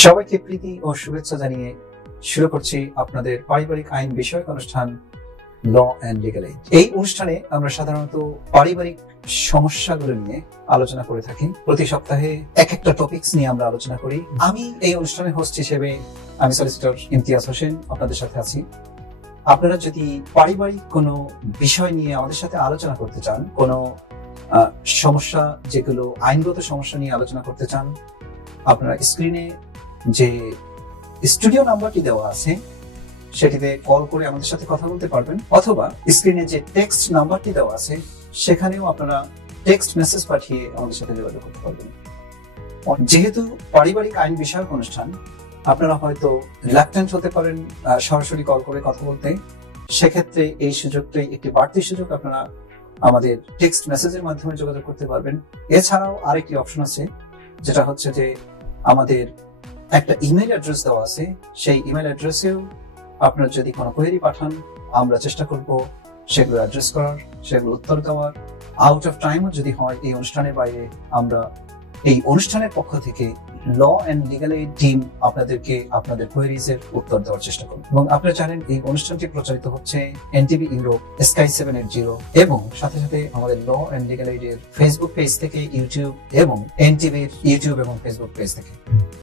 সবাইকে প্রীতি ও শুভেচ্ছা জানিয়ে শুরু করছি আপনাদের পারিবারিক আইন বিষয়ক অনুষ্ঠান ল অ্যান্ড লিগ্যাল এইড। এই অনুষ্ঠানে আমরা সাধারণত পারিবারিক সমস্যাগুলো নিয়ে আলোচনা করে থাকি। প্রতি সপ্তাহে এক একটা টপিকস নিয়ে আমরা আলোচনা করি। আমি এই অনুষ্ঠানের হোস্ট হিসেবে আমি সলিসিটর ইমতিয়াজ হোসেন আপনাদের সাথে আছি। আপনারা যদি পারিবারিক কোনো বিষয় নিয়ে আমাদের সাথে আলোচনা করতে চান, কোনো সমস্যা যেগুলো আইনগত সমস্যা নিয়ে আলোচনা করতে চান, আপনারা স্ক্রিনে যে স্টুডিও নাম্বারটি দেওয়া আছে সেটিতে কল করে আমাদের সাথে কথা বলতে পারবেন, অথবা স্ক্রিনে যে টেক্সট নাম্বারটি দেওয়া আছে সেখানেও আপনারা টেক্সট মেসেজ পাঠিয়ে আমাদের সাথে যোগাযোগ করতে পারবেন। যেহেতু পারিবারিক আইন বিষয়ক অনুষ্ঠান, আপনারা হয়তো রিলাক্টেন্ট হতে পারেন সরাসরি কল করে কথা বলতে। সেক্ষেত্রে এই সুযোগটাই একটি বাড়তি সুযোগ, আপনারা আমাদের টেক্সট মেসেজের মাধ্যমে যোগাযোগ করতে পারবেন। এছাড়াও আরেকটি অপশন আছে, যেটা হচ্ছে যে আমাদের একটা ইমেল অ্যাড্রেস দেওয়া আছে। সেই ইমেল অ্যাড্রেসেও আপনারা যদি কোনো কোয়েরি পাঠান, আমরা চেষ্টা করব সেগুলো অ্যাড্রেস করার, সেগুলো উত্তর দেওয়ার। আউট অফ টাইমও যদি হয় এই অনুষ্ঠানের বাইরে, আমরা এই অনুষ্ঠানের পক্ষ থেকে law and legal aid team আপনাদেরকে আপনাদের কোয়েরিজ এর উত্তর দেওয়ার চেষ্টা করব। এবং আপনারা জানেন এই অনুষ্ঠানটি প্রচারিত হচ্ছে এনটিভি ইউরোপ, স্কাই 780 এবং সাথে সাথে আমাদের ল অ্যান্ড লিগ্যাল এইড এর ফেসবুক পেজ থেকে, ইউটিউব এবং এনটিভির ইউটিউব এবং ফেসবুক পেজ থেকে।